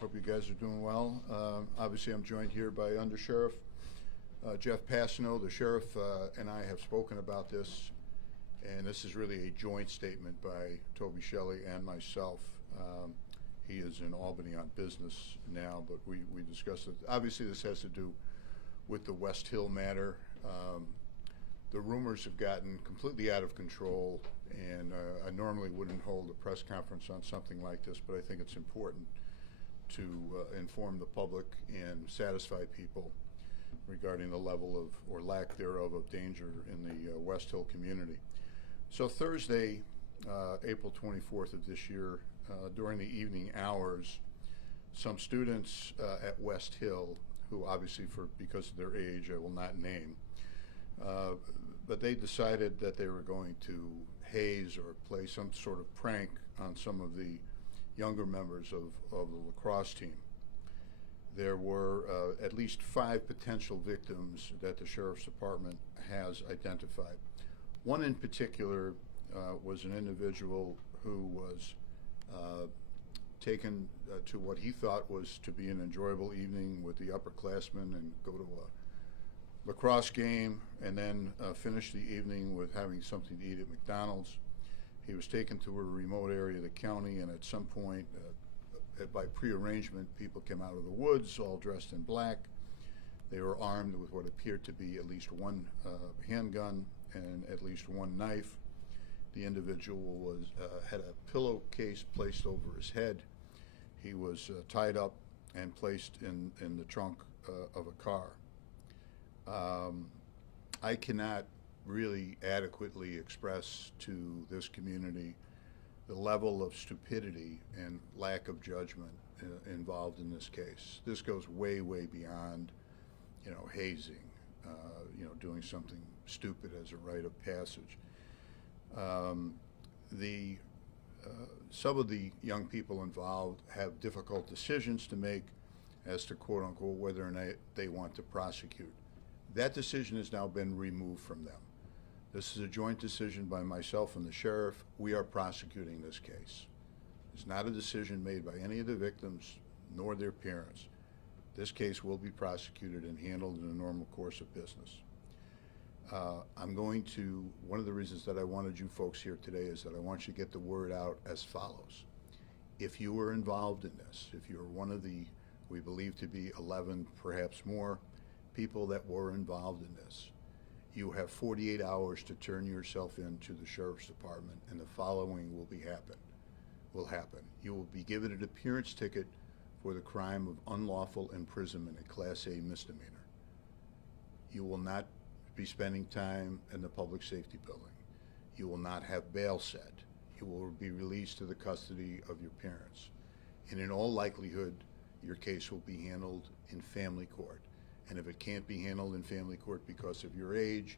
Hope you guys are doing well. Obviously, I'm joined here by Undersheriff Jeff Passano. The sheriff and I have spoken about this, and this is really a joint statement by Toby Shelley and myself. He is in Albany on business now, but we discussed it. Obviously, this has to do with the Westhill matter. The rumors have gotten completely out of control, and I normally wouldn't hold a press conference on something like this, but I think it's important to inform the public and satisfy people regarding the level of, or lack thereof, of danger in the Westhill community. So Thursday, April 24th of this year, during the evening hours, some students at Westhill, who obviously because of their age I will not name, but they decided that they were going to haze or play some sort of prank on some of the younger members of the lacrosse team. There were at least 5 potential victims that the Sheriff's Department has identified. One in particular was an individual who was taken to what he thought was to be an enjoyable evening with the upperclassmen and go to a lacrosse game and then finish the evening with having something to eat at McDonald's. He was taken to a remote area of the county, and at some point, by prearrangement, people came out of the woods all dressed in black. They were armed with what appeared to be at least one handgun and at least one knife. The individual had a pillowcase placed over his head. He was tied up and placed in the trunk of a car. I cannot really adequately express to this community the level of stupidity and lack of judgment involved in this case. This goes way, way beyond, hazing, doing something stupid as a rite of passage. Some of the young people involved have difficult decisions to make as to, quote unquote, whether or not they want to prosecute. That decision has now been removed from them. This is a joint decision by myself and the sheriff. We are prosecuting this case. It's not a decision made by any of the victims nor their parents. This case will be prosecuted and handled in the normal course of business. One of the reasons that I wanted you folks here today is that I want you to get the word out as follows. If you were involved in this, if you're one of the, we believe to be 11, perhaps more, people that were involved in this, you have 48 hours to turn yourself in to the Sheriff's Department, and the following will happen. You will be given an appearance ticket for the crime of unlawful imprisonment, a Class A misdemeanor. You will not be spending time in the public safety building. You will not have bail set. You will be released to the custody of your parents. And in all likelihood, your case will be handled in family court. And if it can't be handled in family court because of your age,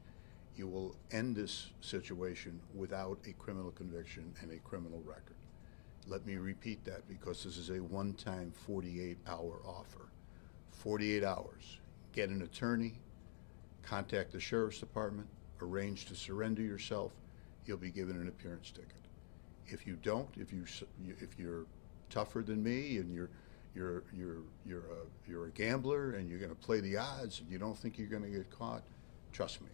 you will end this situation without a criminal conviction and a criminal record. Let me repeat that, because this is a one-time 48-hour offer. 48 hours. Get an attorney, contact the Sheriff's Department, arrange to surrender yourself. You'll be given an appearance ticket. If you don't, if you're tougher than me and you're a gambler and you're going to play the odds and you don't think you're going to get caught, trust me,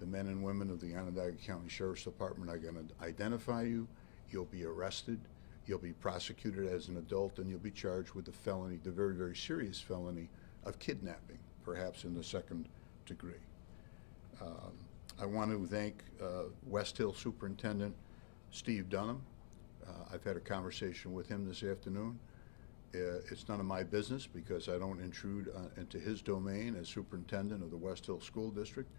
the men and women of the Onondaga County Sheriff's Department are going to identify you. You'll be arrested. You'll be prosecuted as an adult, and you'll be charged with the felony, the very, very serious felony of kidnapping, perhaps in the second degree. I want to thank Westhill Superintendent Steve Dunham. I've had a conversation with him this afternoon. It's none of my business because I don't intrude into his domain as superintendent of the Westhill School District,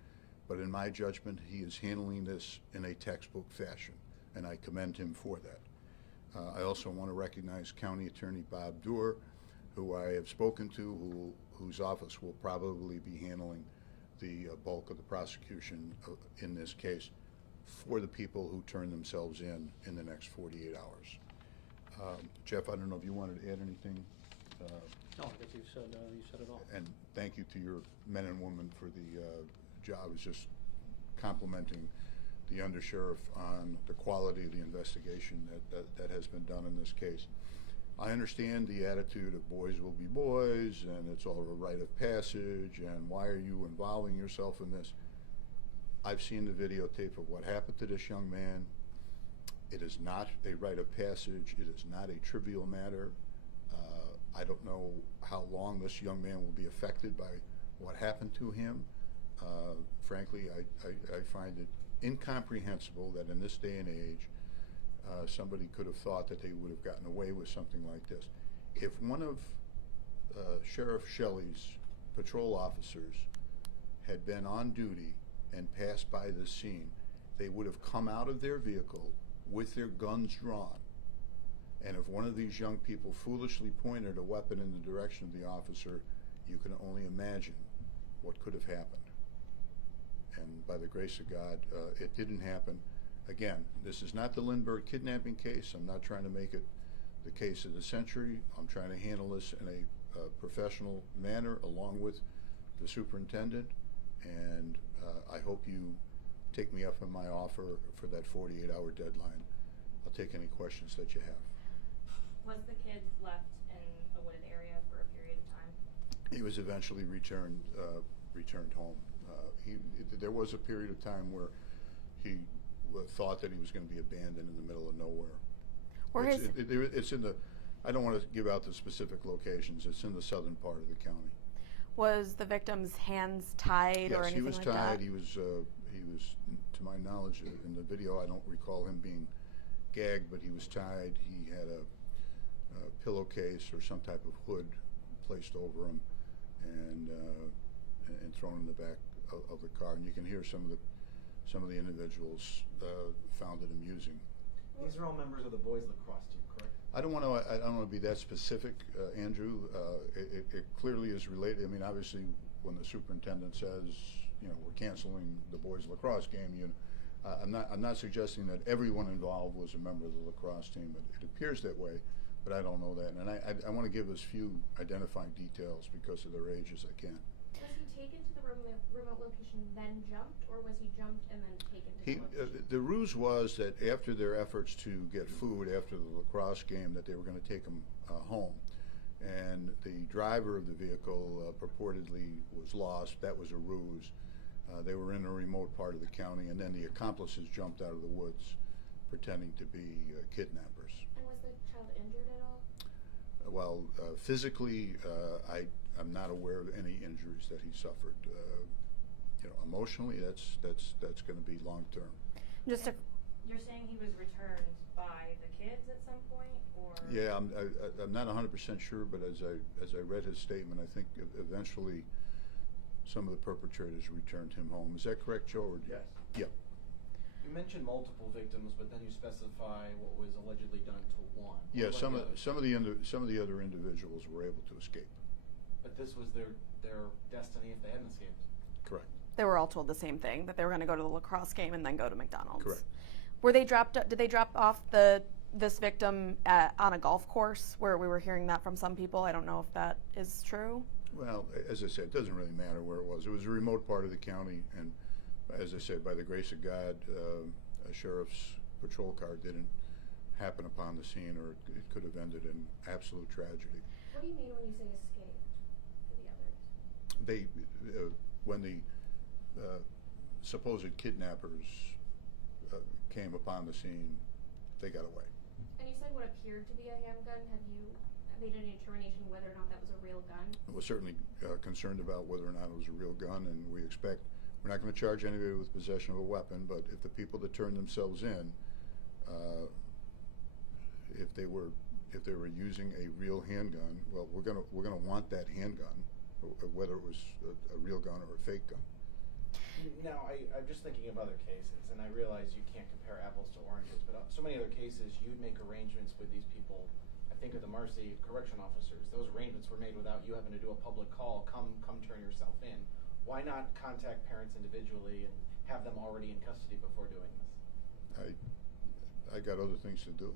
but in my judgment, he is handling this in a textbook fashion, and I commend him for that. I also want to recognize County Attorney Bob Doerr, who I have spoken to, whose office will probably be handling the bulk of the prosecution in this case for the people who turn themselves in the next 48 hours. Jeff, I don't know if you wanted to add anything. No, I think you said it all. And thank you to your men and women for the job. It's just complimenting the undersheriff on the quality of the investigation that has been done in this case. I understand the attitude of boys will be boys, and it's all a rite of passage, and why are you involving yourself in this? I've seen the videotape of what happened to this young man. It is not a rite of passage. It is not a trivial matter. I don't know how long this young man will be affected by what happened to him. Frankly, I find it incomprehensible that in this day and age, somebody could have thought that they would have gotten away with something like this. If one of Sheriff Shelley's patrol officers had been on duty and passed by this scene, they would have come out of their vehicle with their guns drawn. And if one of these young people foolishly pointed a weapon in the direction of the officer, you can only imagine what could have happened. And by the grace of God, it didn't happen. Again, this is not the Lindbergh kidnapping case. I'm not trying to make it the case of the century. I'm trying to handle this in a professional manner along with the superintendent. And I hope you take me up on my offer for that 48-hour deadline. I'll take any questions that you have. Was the kid left in a wooded area for a period of time? He was eventually returned home. There was a period of time where he thought that he was going to be abandoned in the middle of nowhere. It's in the, I don't want to give out the specific locations. It's in the southern part of the county. Was the victim's hands tied or anything like that? Yes, he was tied. He was, to my knowledge, in the video, I don't recall him being gagged, but he was tied. He had a pillowcase or some type of hood placed over him and thrown in the back of the car. And you can hear some of the individuals found it amusing. These are all members of the boys lacrosse team, correct? I don't want to be that specific, Andrew. It clearly is related. I mean, obviously, when the superintendent says, you know, we're canceling the boys lacrosse game, I'm not suggesting that everyone involved was a member of the lacrosse team. It appears that way, but I don't know that. And I want to give as few identifying details because of their age as I can. Was he taken to the remote location and then jumped, or was he jumped and then taken to the location? The ruse was that after their efforts to get food after the lacrosse game, that they were going to take him home. And the driver of the vehicle purportedly was lost. That was a ruse. They were in a remote part of the county, and then the accomplices jumped out of the woods pretending to be kidnappers. And was the child injured at all? Well, physically, I'm not aware of any injuries that he suffered. Emotionally, that's going to be long term. You're saying he was returned by the kids at some point, or? Yeah, I'm not 100% sure, but as I read his statement, I think eventually some of the perpetrators returned him home. Is that correct, Joe? Yes. Yeah. You mentioned multiple victims, but then you specify what was allegedly done to one. Yeah, some of the other individuals were able to escape. But this was their destiny if they hadn't escaped. Correct. They were all told the same thing, that they were going to go to the lacrosse game and then go to McDonald's. Correct. Were they did they drop off this victim on a golf course, where we were hearing that from some people? I don't know if that is true. Well, as I said, it doesn't really matter where it was. It was a remote part of the county, and as I said, by the grace of God, a sheriff's patrol car didn't happen upon the scene, or it could have ended in absolute tragedy. What do you mean when you say escape for the others? When the supposed kidnappers came upon the scene, they got away. And you said what appeared to be a handgun. Have you made any determination whether or not that was a real gun? We're certainly concerned about whether or not it was a real gun, and we're not going to charge anybody with possession of a weapon, but if the people that turned themselves in, if they were using a real handgun, well, we're gonna want that handgun, whether it was a real gun or a fake gun. Now, I'm just thinking of other cases, and I realize you can't compare apples to oranges, but so many other cases, you'd make arrangements with these people. I think of the Marcy correction officers. Those arrangements were made without you having to do a public call, come turn yourself in. Why not contact parents individually and have them already in custody before doing this? I got other things to do,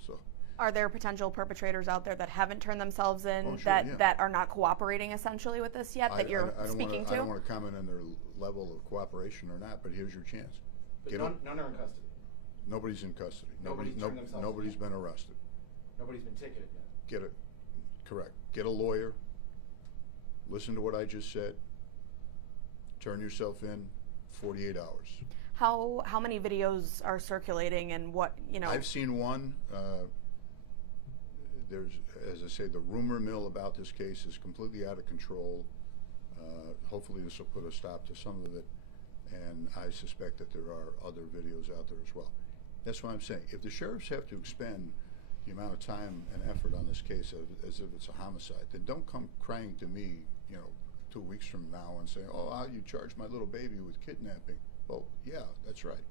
so. Are there potential perpetrators out there that haven't turned themselves in, Oh, sure, yeah. that are not cooperating essentially with this yet, that you're speaking to? I don't want to comment on their level of cooperation or not, but here's your chance. But none are in custody. Nobody's in custody. Nobody's turned themselves in. Nobody's been arrested. Nobody's been ticketed yet. Correct. Get a lawyer. Listen to what I just said. Turn yourself in 48 hours. How many videos are circulating, and what, you know? I've seen one. There's, as I say, the rumor mill about this case is completely out of control. Hopefully this will put a stop to some of it, and I suspect that there are other videos out there as well. That's what I'm saying. If the sheriffs have to expend the amount of time and effort on this case as if it's a homicide, then don't come crying to me, 2 weeks from now and say, oh, you charged my little baby with kidnapping. Well, yeah, that's right.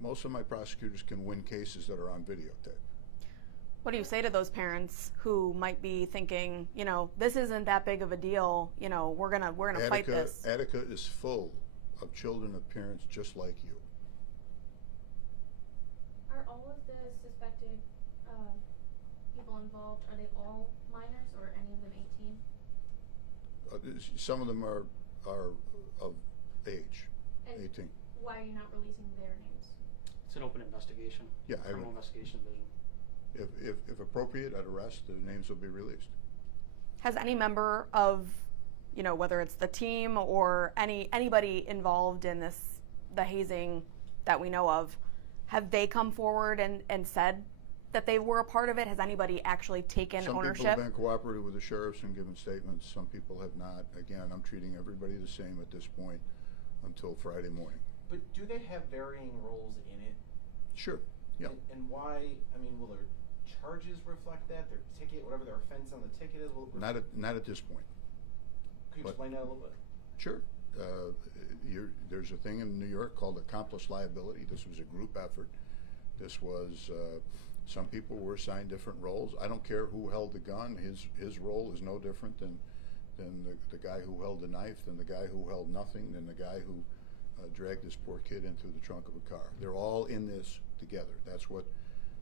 Most of my prosecutors can win cases that are on videotape. What do you say to those parents who might be thinking, this isn't that big of a deal, we're gonna fight this? Attica is full of children of parents just like you. Are all of the suspected people involved, are they all minors or any of them 18? Some of them are of age, And 18. why are you not releasing their names? It's an open investigation. Yeah, Criminal investigation division. If appropriate, at arrest, the names will be released. Has any member of, whether it's the team or anybody involved in the hazing that we know of, have they come forward and said that they were a part of it? Has anybody actually taken ownership? Some people have been cooperative with the sheriffs and given statements. Some people have not. Again, I'm treating everybody the same at this point until Friday morning. But do they have varying roles in it? Sure. Yeah. And why? I mean, will their charges reflect that? Their ticket, whatever their offense on the ticket is, will Not at this point. Could you but- explain that a little bit? Sure. There's a thing in New York called accomplice liability. This was a group effort. This was some people were assigned different roles. I don't care who held the gun. His role is no different than the guy who held the knife, than the guy who held nothing, than the guy who dragged this poor kid into the trunk of a car. They're all in this together. That's what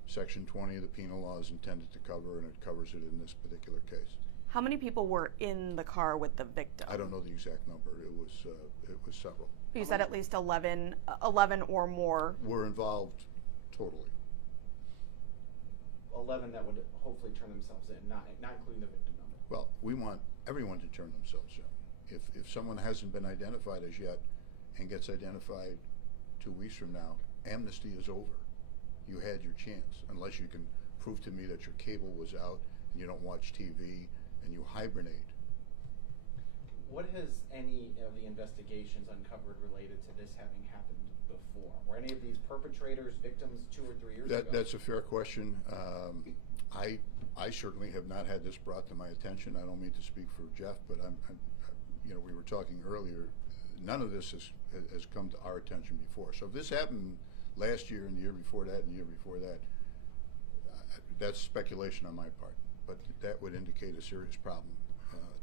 Section 20 of the penal law is intended to cover, and it covers it in this particular case. How many people were in the car with the victim? I don't know the exact number. It was several. You said at least 11 or more. Were involved totally. 11 that would hopefully turn themselves in, not including the victim number. Well, we want everyone to turn themselves in. If someone hasn't been identified as yet and gets identified 2 weeks from now, amnesty is over. You had your chance, unless you can prove to me that your cable was out and you don't watch TV and you hibernate. What has any of the investigations uncovered related to this having happened before? Were any of these perpetrators victims 2 or 3 years ago? That's a fair question. I certainly have not had this brought to my attention. I don't mean to speak for Jeff, but we were talking earlier. None of this has come to our attention before. So if this happened last year and the year before that and the year before that, that's speculation on my part. But that would indicate a serious problem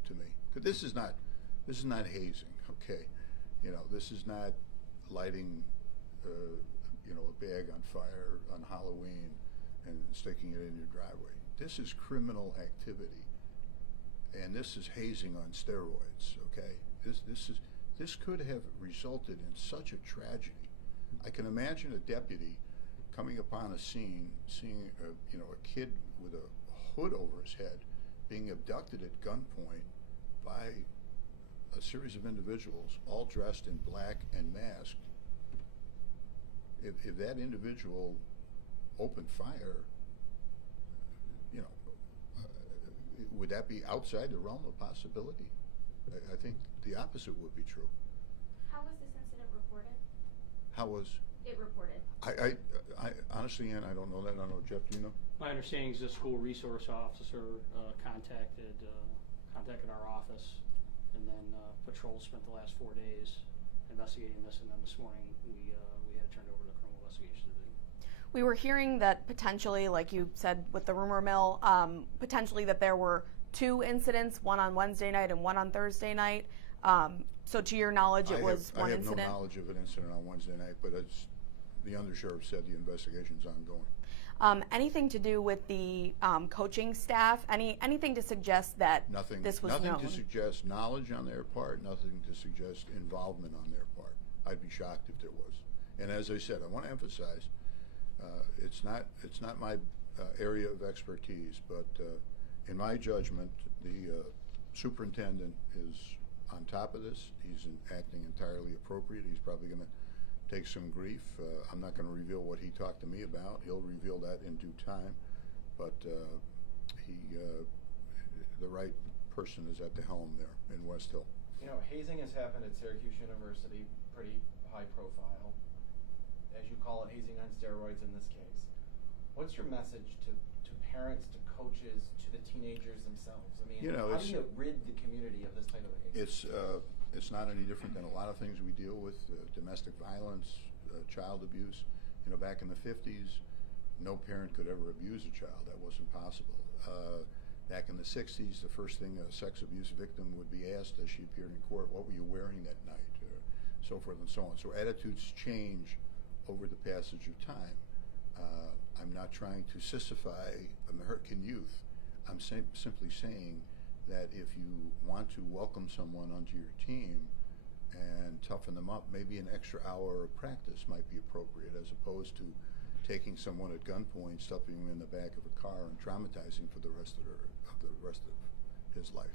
to me. Because this is not hazing, okay? This is not lighting, a bag on fire on Halloween and sticking it in your driveway. This is criminal activity, and this is hazing on steroids, okay? This could have resulted in such a tragedy. I can imagine a deputy coming upon a scene, seeing a kid with a hood over his head being abducted at gunpoint by a series of individuals all dressed in black and masked. If that individual opened fire, would that be outside the realm of possibility? I think the opposite would be true. How was this incident reported? How was It reported. I honestly, Ann, I don't know that. I don't know, Jeff, do you know? My understanding is the school resource officer contacted our office, and then patrol spent the last 4 days investigating this, and then this morning we had it turned over to the criminal investigation division. We were hearing that potentially, like you said with the rumor mill, potentially that there were 2 incidents, one on Wednesday night and one on Thursday night. So to your knowledge, it was one incident? I have no knowledge of an incident on Wednesday night, but as the undersheriff said, the investigation's ongoing. Anything to do with the coaching staff? Anything to suggest that this was known? Nothing to suggest knowledge on their part, nothing to suggest involvement on their part. I'd be shocked if there was. And as I said, I want to emphasize, it's not my area of expertise, but in my judgment, the superintendent is on top of this. He's acting entirely appropriate. He's probably going to take some grief. I'm not going to reveal what he talked to me about. He'll reveal that in due time, but the right person is at the helm there in Westhill. You know, hazing has happened at Syracuse University, pretty high profile. As you call it, hazing on steroids in this case. What's your message to parents, to coaches, to the teenagers themselves? I mean, You know, how do you rid the community of this type of behavior? It's not any different than a lot of things we deal with, domestic violence, child abuse. You know, back in the 50s, no parent could ever abuse a child. That wasn't possible. Back in the 60s, the first thing a sex abuse victim would be asked as she appeared in court, what were you wearing that night, so forth and so on. So attitudes change over the passage of time. I'm not trying to sissify American youth. I'm simply saying that if you want to welcome someone onto your team and toughen them up, maybe an extra hour of practice might be appropriate, as opposed to taking someone at gunpoint, stuffing them in the back of a car, and traumatizing for the rest of his life.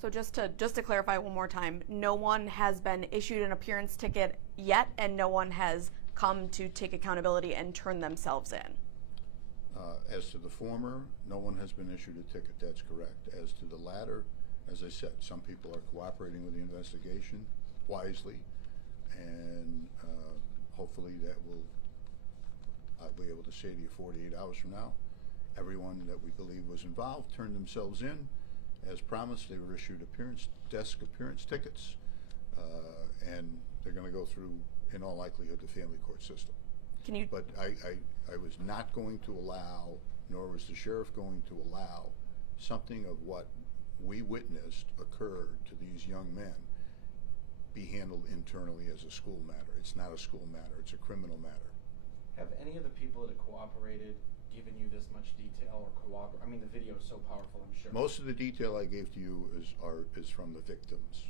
So just to clarify one more time, no one has been issued an appearance ticket yet, and no one has come to take accountability and turn themselves in. As to the former, no one has been issued a ticket. That's correct. As to the latter, as I said, some people are cooperating with the investigation wisely, and hopefully that will, I'll be able to say to you 48 hours from now, everyone that we believe was involved turned themselves in. As promised, they were issued desk appearance tickets, and they're going to go through, in all likelihood, the family court system. Can you? But I was not going to allow, nor was the sheriff going to allow, something of what we witnessed occur to these young men be handled internally as a school matter. It's not a school matter. It's a criminal matter. Have any of the people that have cooperated given you this much detail or cooperate? I mean, the video is so powerful, I'm sure. Most of the detail I gave to you is from the victims.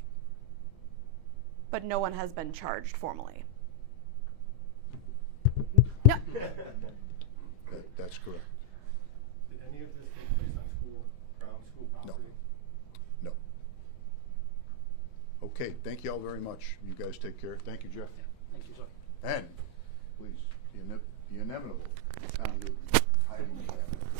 But no one has been charged formally. Yeah. That's correct. Did any of this take place on school grounds, school property? No. Okay, thank you all very much. You guys take care. Thank you, Jeff. Yeah, thank you, sir. And please, the inevitable, Tom Newton, hiding in the cabinet.